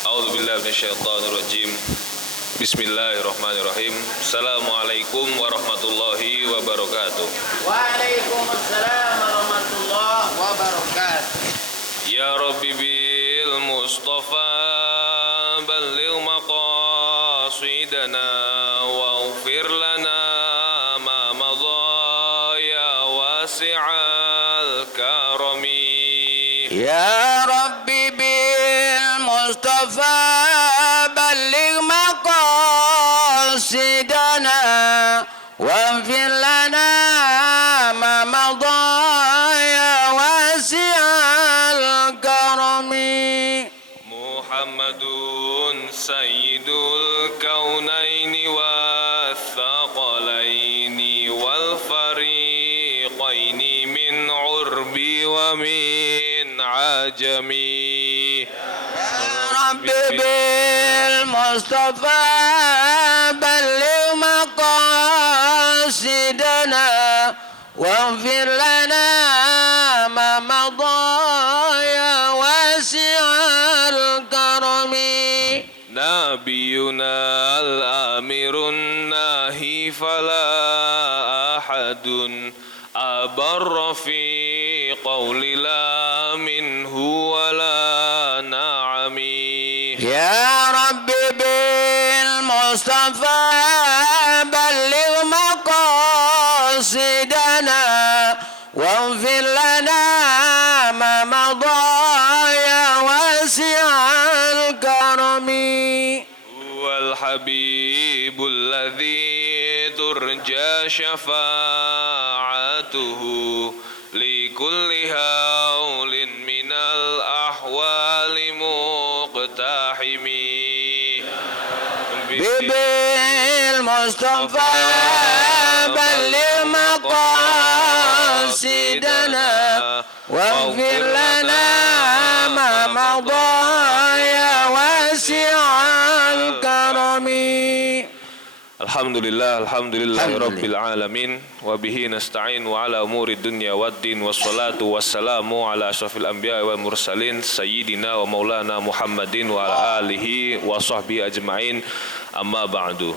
A'udzubillahi minasyaitonirrajim. Bismillahirrahmanirrahim. Assalamualaikum warahmatullahi wabarakatuh. Waalaikumsalam warahmatullahi wabarakatuh. Ya Rabbi bil Mustafa balligh maqasidana waghfir lana ma madha ya wasi'al karami. Ya Rabbi bil Mustafa balligh maqasidana waghfir lana ma madha ya wasi'al karami. Muhammadun sayyidul kaunaini wathaqalaini wal fariqaini min urbi wa min ajami. Rabbi bil Mustafa balligh maqasidana waghfir lana ma madha ya wasi'al karami. Nabiyuna al-amirun nahi fala ahadun abarra fi qawli la minhu wala na'ami. Ya Rabbi bil Mustafa balligh maqasidana waghfir lana ma madha ya wasi'al karami. Wal habibul ladzi turja syafa'atuhu li kulli haulin minal ahwali muqtahimi. Bibil Mustafa balligh maqasidana waghfir lana ma madha ya wasi'al karami. Alhamdulillah, alhamdulillahirabbil alamin wa bihi nasta'in wa ala umuri dunya waddin wassalatu wassalamu ala asyrafil anbiya'i wal mursalin sayyidina wa maulana Muhammadin wa ala alihi wa sahbihi ajma'in. Amma ba'du.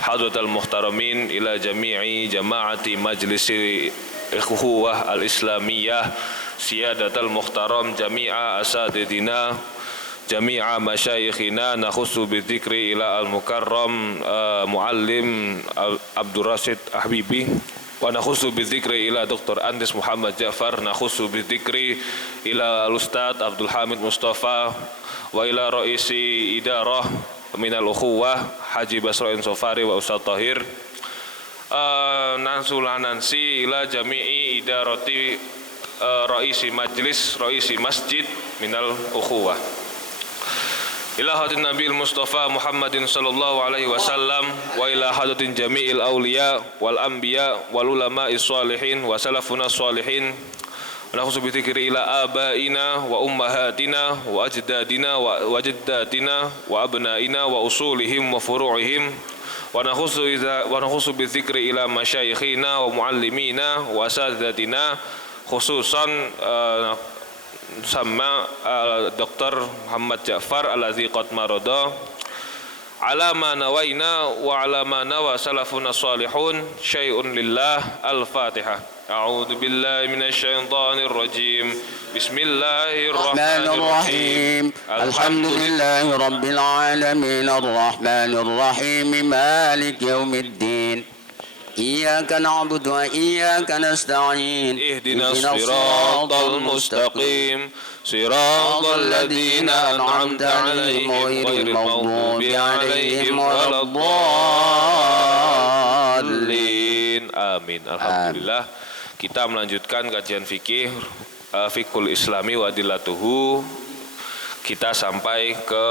Hadratal muhtaramin ila jami'i jama'ati majlisi ikhwah al-islamiyah siyadatal muhtaram jami'a asatidina jami'a masyayikhina nakhussu bidzikri ila al-mukarram muallim Abdul Rasyid Ahbibi wa nakhussu bidzikri ila Dr. Andis Muhammad Ja'far nakhussu bidzikri ila al-Ustadz Abdul Hamid Mustafa wa ila raisi idarah minal ukhuwah Haji Basroin Sofari wa Ustadz Tahir nansulanansi ila jami'i idarati raisi majlis raisi masjid minal ukhuwah ila hadin Nabil Mustafa Muhammadin sallallahu alaihi wasallam wa ila hadatin jami'il awliya wal anbiya wal ulama'is salihin wa salafuna salihin wa nakhusu bi dzikri ila abaina wa ummahatina wa ajdadina wa jaddatina wa abnaina wa usulihim wa furu'ihim wa nakhusu bi dzikri ila masyayikhina wa muallimina wa asatidatina khususan sama Dr. Muhammad Ja'far alladzi qad marada ala ma nawaina wa ala ma nawa salafuna salihun syai'un lillah. Al-Fatihah. A'udzu billahi minasyaitonir rajim. Bismillahirrahmanirrahim. Alhamdulillahi rabbil alamin arrahmanir rahim maliki yaumiddin. إياك نعبد وإياك نستعين اهدنا الصراط المستقيم صراط الذين أنعمت عليهم غير المغضوب عليهم ولا الضالين. Amin. Alhamdulillah. Kita melanjutkan kajian fikih Fiqhul Islami wa adillatuhu. Kita sampai ke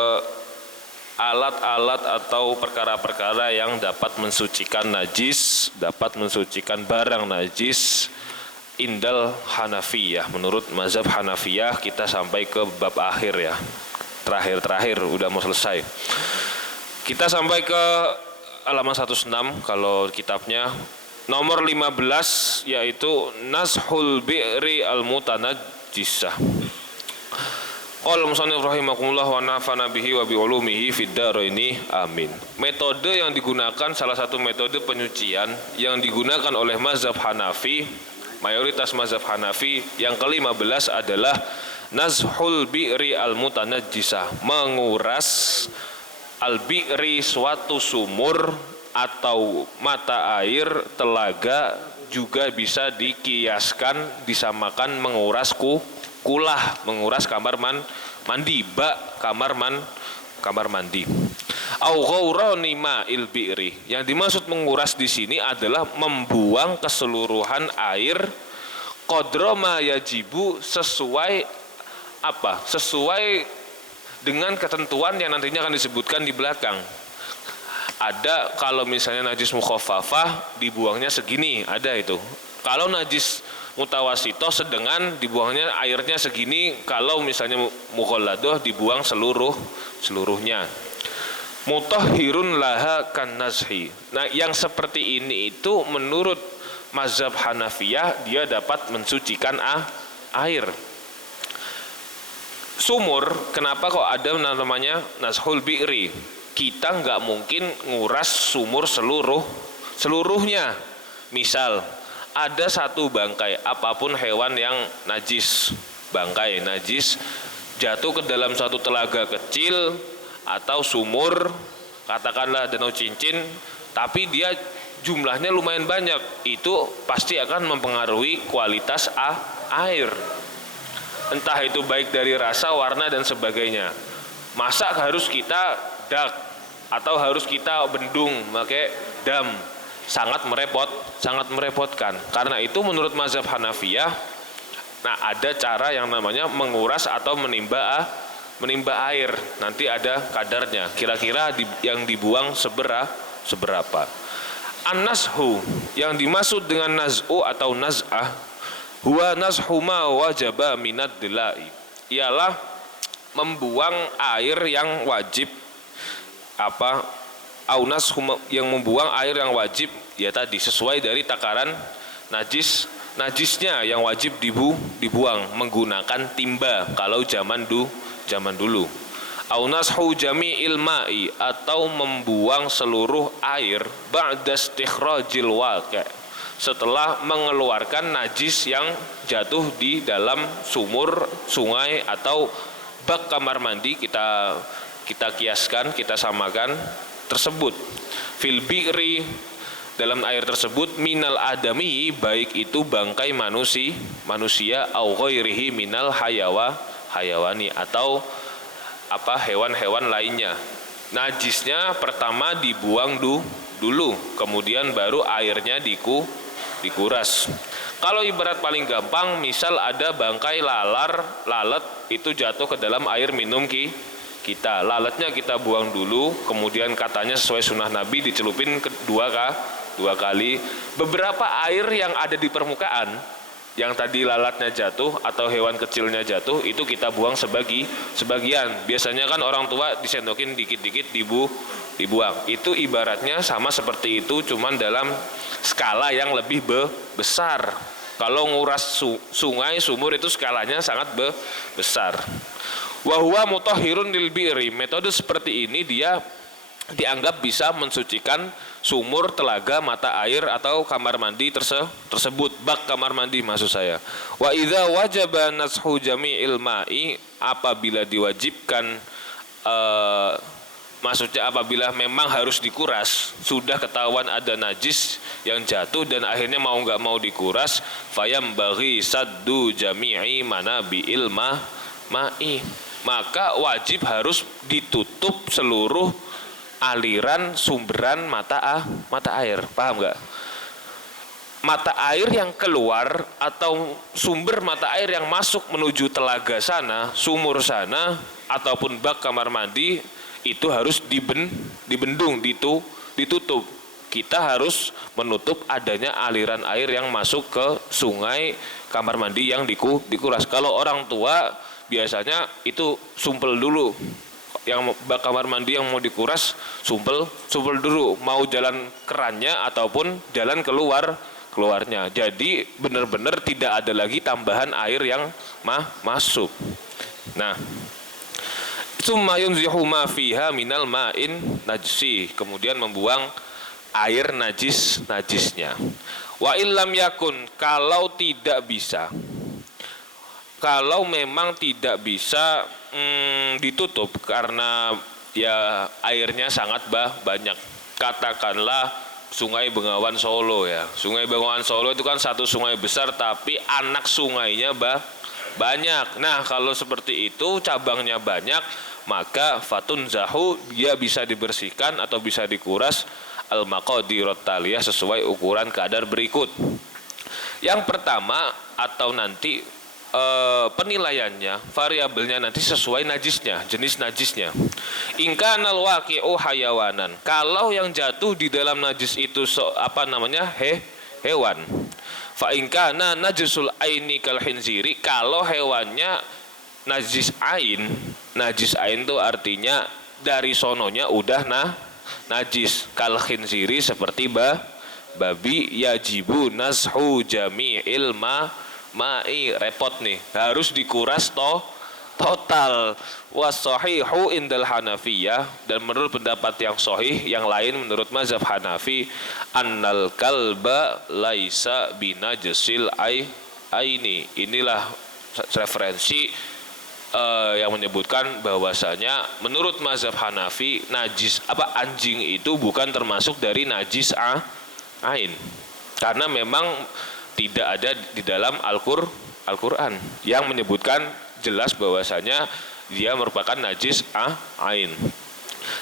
alat-alat atau perkara-perkara yang dapat mensucikan najis, dapat mensucikan barang najis indal Hanafiyah. Menurut mazhab Hanafiyah kita sampai ke bab akhir ya. Terakhir udah mau selesai. Kita sampai ke halaman 106 kalau kitabnya. Nomor 15 yaitu nashul bi'ri al-mutanajjisah. Qala musannif rahimakumullah wa nafa'ana bihi wa bi ulumihi fid dharaini amin. Metode yang digunakan, salah satu metode penyucian yang digunakan oleh mazhab Hanafi, mayoritas mazhab Hanafi, yang ke-15 adalah nazhul bi'ri al-mutanajjisah, menguras al-bi'ri suatu sumur atau mata air, telaga, juga bisa dikiaskan, disamakan menguras kulah, menguras kamar mandi, bak kamar mandi. Au ghaurani ma'il bi'ri. Yang dimaksud menguras di sini adalah membuang keseluruhan air qadra ma yajibu, sesuai apa? Sesuai dengan ketentuan yang nantinya akan disebutkan di belakang. Ada kalau misalnya najis mukhaffafah dibuangnya segini, ada itu. Kalau najis mutawasito sedengan dibuangnya airnya segini, kalau misalnya mughalladoh dibuang seluruhnya. Mutahhirun laha kan nazhi. Nah, yang seperti ini itu menurut mazhab Hanafiyah dia dapat mensucikan air. Sumur, kenapa kok ada namanya nazhul bi'ri? Kita nggak mungkin nguras sumur seluruhnya. Misal ada satu bangkai, apapun hewan yang najis, bangkai najis jatuh ke dalam suatu telaga kecil atau sumur, katakanlah danau cincin, tapi dia jumlahnya lumayan banyak, itu pasti akan mempengaruhi kualitas air, entah itu baik dari rasa, warna, dan sebagainya. Masa harus kita dak atau harus kita bendung pakai dam? Sangat merepotkan. Karena itu menurut mazhab Hanafiyah, nah ada cara yang namanya menguras atau menimba air. Nanti ada kadarnya. Kira-kira yang dibuang seberapa. An-nazhu, yang dimaksud dengan naz'u atau naz'ah, huwa nazhu ma wajaba minad dilai, ialah membuang air yang wajib, aunas yang membuang air yang wajib, ya tadi sesuai dari takaran najisnya yang wajib dibuang menggunakan timba kalau zaman dulu. Aunashu jami'il ma'i, atau membuang seluruh air ba'da istikhrajil waqi', setelah mengeluarkan najis yang jatuh di dalam sumur, sungai, atau bak kamar mandi. Kita kiaskan, kita samakan tersebut. Fil bi'ri, dalam air tersebut, minal adami, baik itu bangkai manusia, au ghairihi minal hayawani, atau hewan-hewan lainnya. Najisnya pertama dibuang dulu, kemudian baru airnya dikuras. Kalau ibarat paling gampang, misal ada bangkai lalat itu jatuh ke dalam air minum kita, lalatnya kita buang dulu, kemudian katanya sesuai sunnah Nabi dicelupin dua kali. Beberapa air yang ada di permukaan, yang tadi lalatnya jatuh atau hewan kecilnya jatuh, itu kita buang sebagian. Biasanya kan orang tua disendokin dikit-dikit dibuang. Itu ibaratnya sama seperti itu, cuman dalam skala yang lebih besar. Kalau nguras sungai, sumur, itu skalanya sangat besar. Wa huwa mutahhirun lil bi'ri. Metode seperti ini dia dianggap bisa mensucikan sumur, telaga, mata air, atau kamar mandi tersebut, bak kamar mandi maksud saya. Wa idza wajaba nashu jami'il ma'i, apabila diwajibkan maksudnya apabila memang harus dikuras, sudah ketahuan ada najis yang jatuh dan akhirnya mau nggak mau dikuras, fayam bagi saddu jami'i manabi'il ma'i, maka wajib harus ditutup seluruh aliran sumberan mata air. Paham nggak? Mata air yang keluar atau sumber mata air yang masuk menuju telaga sana, sumur sana, ataupun bak kamar mandi, itu harus dibendung, ditutup. Kita harus menutup adanya aliran air yang masuk ke sungai, kamar mandi yang dikuras. Kalau orang tua biasanya itu sumpel dulu, yang bak kamar mandi yang mau dikuras sumpel dulu, mau jalan kerannya ataupun jalan keluarnya. Jadi benar-benar tidak ada lagi tambahan air yang masuk. Nah, Tsumma yunzihu ma fiha minal ma'in najsi, kemudian membuang air najisnya. Wa illam yakun, kalau tidak bisa, kalau memang tidak bisa ditutup karena ya airnya sangat banyak. Katakanlah Sungai Bengawan Solo ya. Sungai Bengawan Solo itu kan satu sungai besar tapi anak sungainya banyak. Nah, kalau seperti itu cabangnya banyak, maka fatun zahu, dia bisa dibersihkan atau bisa dikuras al-maqadirut taliyah sesuai ukuran kadar berikut. Yang pertama, atau nanti penilaiannya, variabelnya nanti sesuai najisnya, jenis najisnya. Ingkanal waqi'u hayawanan, kalau yang jatuh di dalam najis itu hewan. Fa ingkana najisul aini kal khinziri, kalau hewannya najis ain itu artinya dari sononya udah najis, kal khinziri seperti babi, yajibu nashu jami'il ma'i, repot nih, harus dikuras total. Wasahihu indal Hanafiyah, dan menurut pendapat yang sahih yang lain menurut mazhab Hanafi, annal kalba laisa binajisil aini. Inilah referensi yang menyebutkan bahwasanya menurut mazhab Hanafi anjing itu bukan termasuk dari najis ain, karena memang tidak ada di dalam Al-Quran yang menyebutkan jelas bahwasanya dia merupakan najis ain.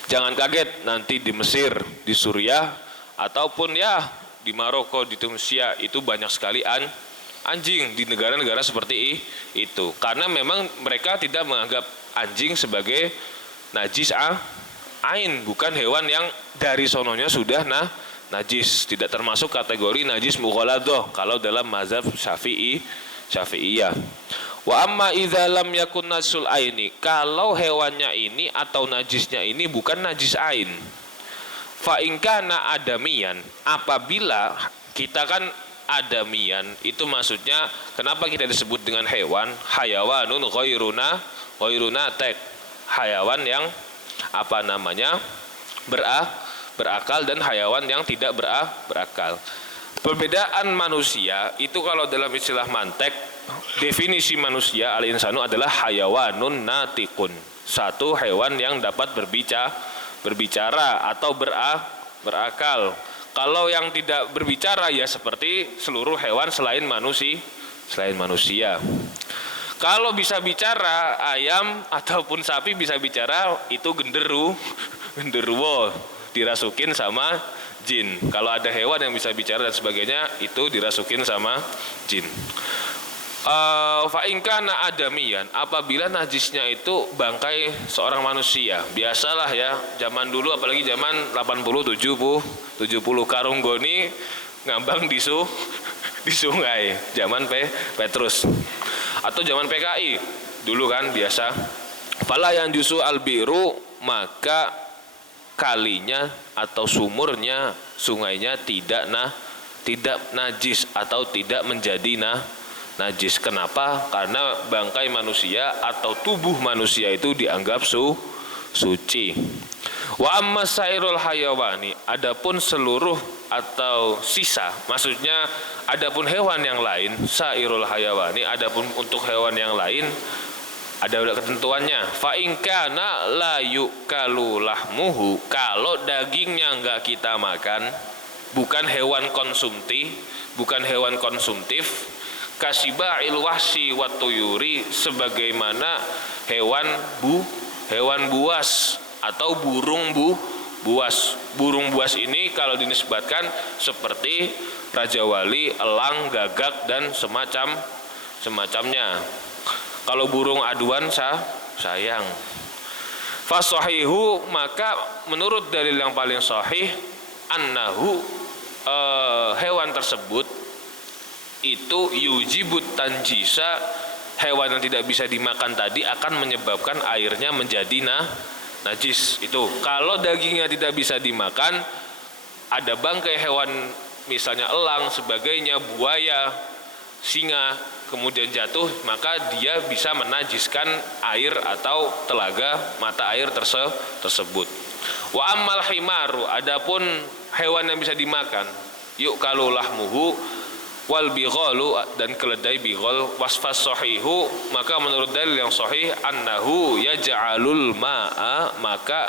Jangan kaget nanti di Mesir, di Suriah, ataupun ya di Maroko, di Tunisia itu banyak sekali anjing di negara-negara seperti itu, karena memang mereka tidak menganggap anjing sebagai najis ain, bukan hewan yang dari sononya sudah najis, tidak termasuk kategori najis mughaladah kalau dalam mazhab Syafi'iyah. Wa amma idza lam yakun nasul aini, kalau hewannya ini atau najisnya ini bukan najis ain. Fa in kana adamian, apabila kita kan adamian itu maksudnya kenapa kita disebut dengan hewan? Hayawanun ghairuna tek, hayawan yang berakal dan hayawan yang tidak berakal. Perbedaan manusia itu kalau dalam istilah mantek, definisi manusia al-insanu adalah hayawanun natikun, satu hewan yang dapat berbicara atau berakal. Kalau yang tidak berbicara ya seperti seluruh hewan selain manusia. Kalau bisa bicara, ayam ataupun sapi bisa bicara, itu genderuwo, dirasukin sama jin. Kalau ada hewan yang bisa bicara dan sebagainya, itu dirasukin sama jin. Fa in kana adamian, apabila najisnya itu bangkai seorang manusia. Biasalah ya, zaman dulu apalagi zaman 80 70 karung goni ngambang di sungai, zaman Petrus atau zaman PKI dulu kan biasa. Fala yang jusu albiru, maka kalinya atau sumurnya, sungainya tidak najis atau tidak menjadi najis. Kenapa? Karena bangkai manusia atau tubuh manusia itu dianggap suci. Wa amma sairul hayawani, adapun seluruh atau sisa, maksudnya adapun hewan yang lain, sairul hayawani, adapun untuk hewan yang lain ada ketentuannya. Fa in kana la yukalu lahmuhu, kalau dagingnya enggak kita makan, bukan hewan konsumtif, kasiba'il wahsi wat tuyuri, sebagaimana hewan buas atau burung buas. Burung buas ini kalau dinisbatkan seperti raja wali, elang, gagak dan semacamnya. Kalau burung aduan sayang. Fasahihu, maka menurut dalil yang paling sahih, annahu, hewan tersebut itu yujibut tanjisa, hewan yang tidak bisa dimakan tadi akan menyebabkan airnya menjadi najis. Itu kalau dagingnya tidak bisa dimakan, ada bangkai hewan misalnya elang, sebagainya, buaya, singa kemudian jatuh, maka dia bisa menajiskan air atau telaga mata air tersebut. Wa ammal himaru, adapun hewan yang bisa dimakan, yuk kalau lahmuhu wal bighalu, dan keledai bighal, wasfas sahihu, maka menurut dalil yang sahih annahu yaj'alul ma'a, maka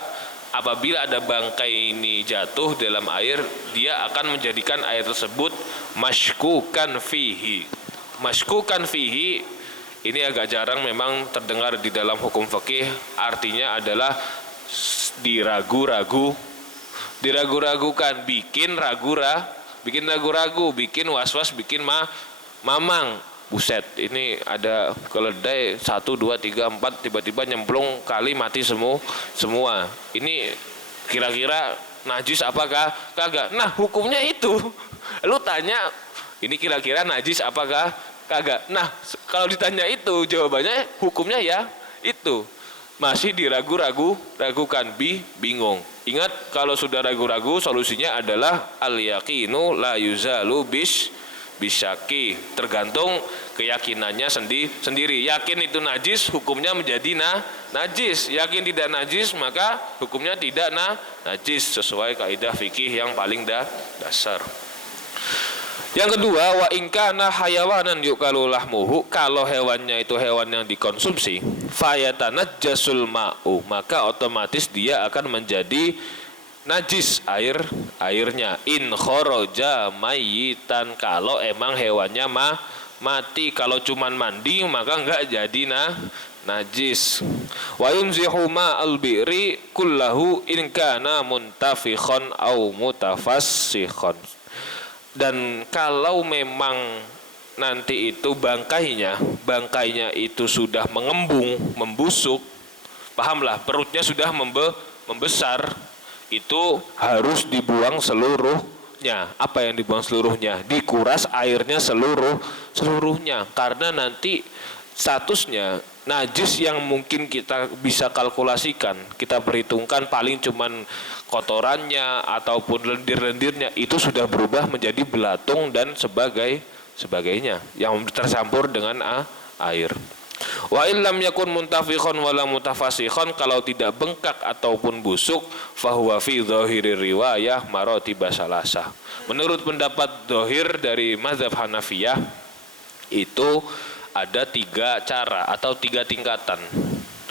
apabila ada bangkai ini jatuh dalam air, dia akan menjadikan air tersebut mashkukan fihi. Mashkukan fihi ini agak jarang memang terdengar di dalam hukum fikih, artinya adalah diragu-ragukan, bikin ragu-ragu, bikin was-was, bikin mamang. Buset, ini ada keledai 1, 2, 3, 4 tiba-tiba nyemplung kali mati semua. Ini kira-kira najis apakah kagak? Nah, hukumnya itu. Lu tanya, ini kira-kira najis apakah kagak? Nah, kalau ditanya itu jawabannya hukumnya ya itu. Masih diragukan, bingung. Ingat, kalau sudah ragu-ragu solusinya adalah al-yaqinu la yuzalu bisyaki, tergantung keyakinannya sendiri. Yakin itu najis, hukumnya menjadi najis. Yakin tidak najis, maka hukumnya tidak najis, sesuai kaidah fikih yang paling dasar. Yang kedua, wa in kana hayawanan yukalu lahmuhu, kalau hewannya itu hewan yang dikonsumsi, fayatanajjasul ma'u, maka otomatis dia akan menjadi najis airnya. In kharaja mayyitan, kalau emang hewannya mati. Kalau cuman mandi maka enggak jadi najis. Wa yunzihu ma'al bi'ri kullahu in kana muntafikhon au mutafassikhon. Dan kalau memang nanti itu bangkainya itu sudah mengembung, membusuk, pahamlah, perutnya sudah membesar, itu harus dibuang seluruhnya. Apa yang dibuang seluruhnya? Dikuras airnya seluruhnya, karena nanti statusnya najis yang mungkin kita bisa kalkulasikan, kita perhitungkan paling cuman kotorannya ataupun lendir-lendirnya, itu sudah berubah menjadi belatung dan sebagainya yang tercampur dengan air. Wa illam yakun muntafikhon wala mutafasikhon, kalau tidak bengkak ataupun busuk, fahuwa fi dhahiri riwayah maratiba salasah. Menurut pendapat dhahir dari mazhab Hanafiyah, itu ada 3 cara atau 3 tingkatan.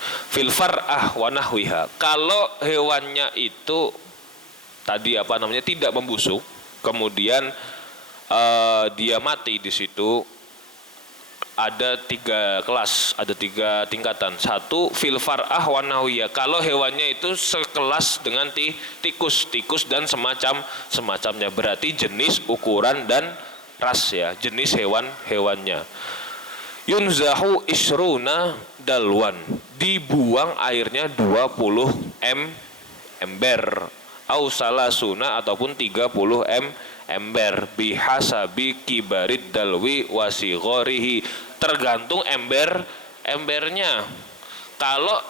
Fil far'ah wa nahwiha, kalau hewannya itu tadi tidak membusuk, kemudian dia mati di situ, ada 3 kelas, ada 3 tingkatan. 1, fil far'ah wa nahwiha, kalau hewannya itu sekelas dengan tikus dan semacamnya, berarti jenis, ukuran dan ras ya, jenis hewannya. Yunzahu isruna dalwan, dibuang airnya 20 ember, au salasuna ataupun 30 ember, bihasabi kibarid dalwi wasighorihi, tergantung embernya. Kalau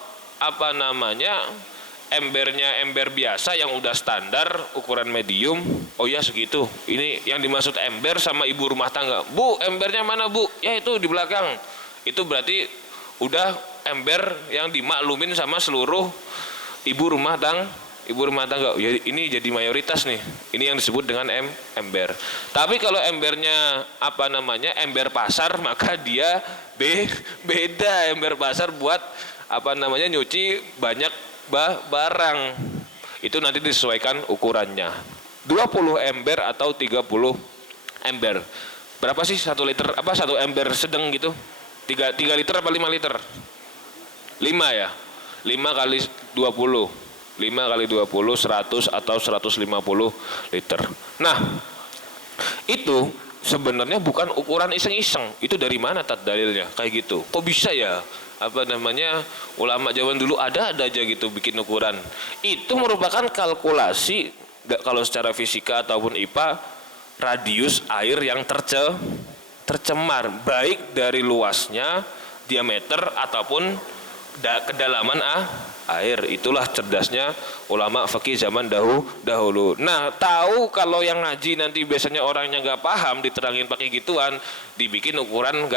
embernya ember biasa yang udah standar ukuran medium, oh ya segitu. Ini yang dimaksud ember sama ibu rumah tangga. Bu, embernya mana bu? Ya itu di belakang. Itu berarti udah ember yang dimaklumin sama seluruh ibu rumah tangga. Ya, ini jadi mayoritas nih. Ini yang disebut dengan ember. Tapi kalau embernya ember pasar, maka dia beda. Ember pasar buat nyuci banyak barang, itu nanti disesuaikan ukurannya, 20 ember atau 30 ember. Berapa sih 1 liter, 1 ember sedang gitu? 3 liter apa 5 liter? 5 ya, 5 kali 20, 5 kali 20 100 atau 150 liter. Nah, itu sebenarnya bukan ukuran iseng-iseng. Itu dari mana dalilnya kayak gitu? Kok bisa ya? Ulama zaman dulu ada aja gitu bikin ukuran. Itu merupakan kalkulasi, kalau secara fisika ataupun IPA, radius air yang tercemar, baik dari luasnya, diameter ataupun kedalaman air. Itulah cerdasnya ulama fikih zaman dahulu. Nah, tahu kalau yang ngaji nanti biasanya orangnya nggak paham, diterangin pakai gituan, dibikin ukuran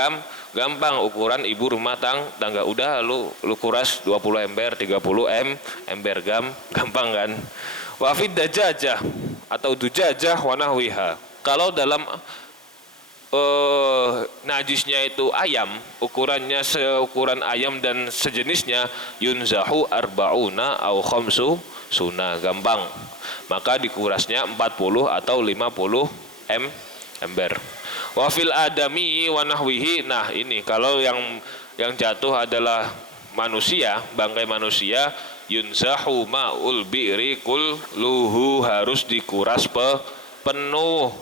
gampang, ukuran ibu rumah tangga. Udah lu kuras 20 ember, 30 ember gampang kan. Wafid dajajah atau dujajah wa nahwiha. Kalau dalam najisnya itu ayam, ukurannya seukuran ayam dan sejenisnya, yunzahu arba'una au khamsu sunnah, gampang. Maka dikurasnya 40 atau 50 ember. Wa fil adami wa nahwihi. Nah, ini kalau yang jatuh adalah manusia, bangkai manusia, yunzahu ma'ul bi'ri kulluhu, harus dikuras penuh.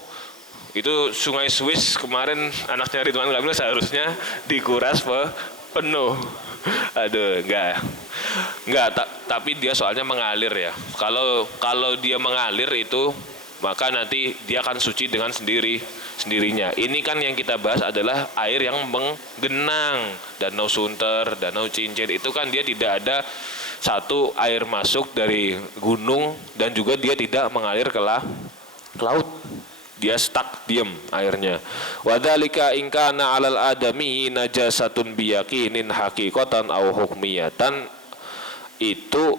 Itu sungai Swiss kemarin anaknya Ridwan Kamil seharusnya dikuras penuh. Aduh, enggak, tapi dia soalnya mengalir ya. Kalau dia mengalir itu, maka nanti dia akan suci dengan sendirinya. Ini kan yang kita bahas adalah air yang menggenang. Danau Sunter, Danau Cincin, itu kan dia tidak ada satu air masuk dari gunung, dan juga dia tidak mengalir ke laut. Dia stuck, diem airnya. Wadzalika in kana 'alal adami najasatun biyaqinin haqiqatan aw hukmiyatan. Itu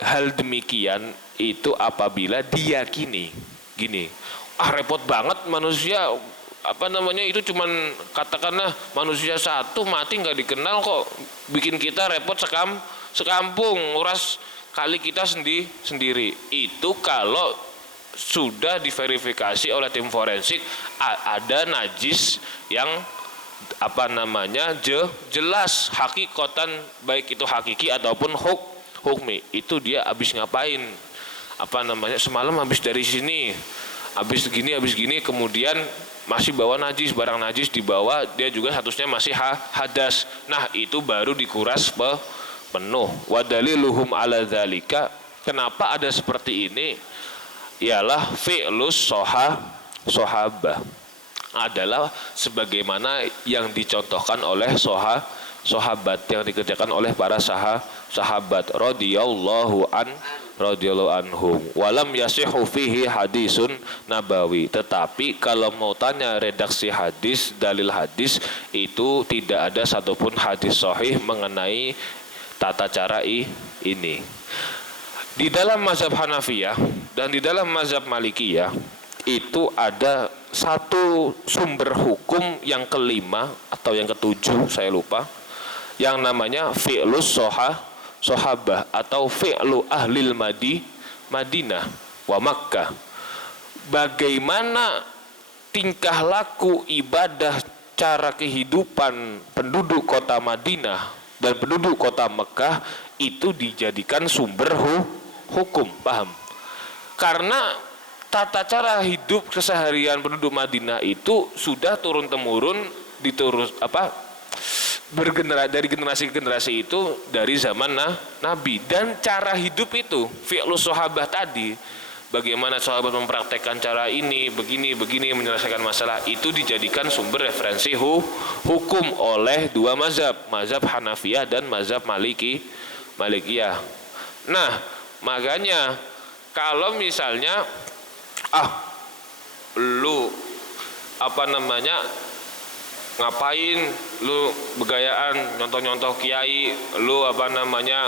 hal demikian itu apabila diyakini gini. Repot banget manusia, itu cuman katakanlah manusia satu mati nggak dikenal kok, bikin kita repot sekampung nguras kali kita sendiri. Itu kalau sudah diverifikasi oleh tim forensik ada najis yang jelas hakikatan, baik itu hakiki ataupun hukmi. Itu dia habis ngapain, semalam habis dari sini, habis gini, kemudian masih bawa najis, barang najis dibawa, dia juga statusnya masih hadas. Nah, itu baru dikuras penuh. Wa daliluhum ala dzalika, kenapa ada seperti ini? Ialah fi'lus sahabah, adalah sebagaimana yang dicontohkan oleh sahabat, yang dikerjakan oleh para sahabat radhiyallahu anhum. Walam yasihu fihi hadisun nabawi. Tetapi kalau mau tanya redaksi hadis, dalil hadis, itu tidak ada satupun hadis sahih mengenai tata cara ini. Di dalam mazhab Hanafiyah dan di dalam mazhab Malikiyah itu ada satu sumber hukum yang kelima atau yang ketujuh, saya lupa, yang namanya fi'lus sahabah atau fi'lu ahlil Madinah wa Makkah. Bagaimana tingkah laku, ibadah, cara kehidupan penduduk kota Madinah dan penduduk kota Mekah itu dijadikan sumber hukum, paham? Karena tata cara hidup keseharian penduduk Madinah itu sudah turun temurun dari generasi ke generasi itu dari zaman Nabi. Dan cara hidup itu fi'lus sahabah tadi, bagaimana sahabat mempraktekkan cara ini, begini menyelesaikan masalah, itu dijadikan sumber referensi hukum oleh dua mazhab Hanafiyah dan mazhab Malikiyah. Nah, makanya kalau misalnya lu ngapain lu begayaan nyontoh kiai, lu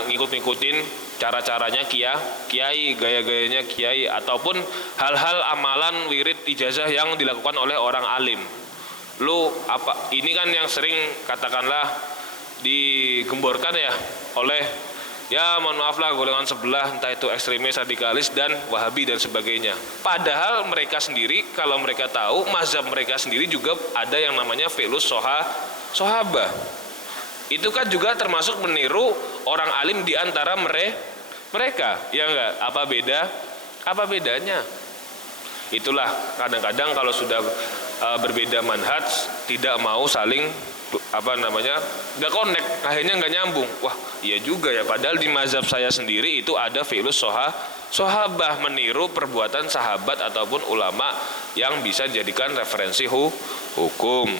ngikut-ngikutin cara-caranya kiai, gaya-gayanya kiai, ataupun hal-hal amalan wirid ijazah yang dilakukan oleh orang alim. Ini kan yang sering katakanlah digemborkan ya oleh, ya mohon maaf lah, golongan sebelah, entah itu ekstremis, radikalis, dan wahabi dan sebagainya. Padahal mereka sendiri, kalau mereka tahu, mazhab mereka sendiri juga ada yang namanya fi'lus sahabah. Itu kan juga termasuk meniru orang alim di antara mereka, ya enggak? Apa bedanya? Itulah kadang-kadang kalau sudah berbeda manhaj, tidak mau saling nggak connect, akhirnya nggak nyambung. Wah, iya juga ya, padahal di mazhab saya sendiri itu ada fi'lus sahabah, meniru perbuatan sahabat ataupun ulama yang bisa dijadikan referensi hukum.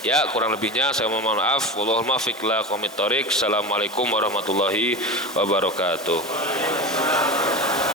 Ya, kurang lebihnya saya mohon maaf. Wallahul muwaffiq ila aqwamit thoriq. Assalamualaikum warahmatullahi wabarakatuh.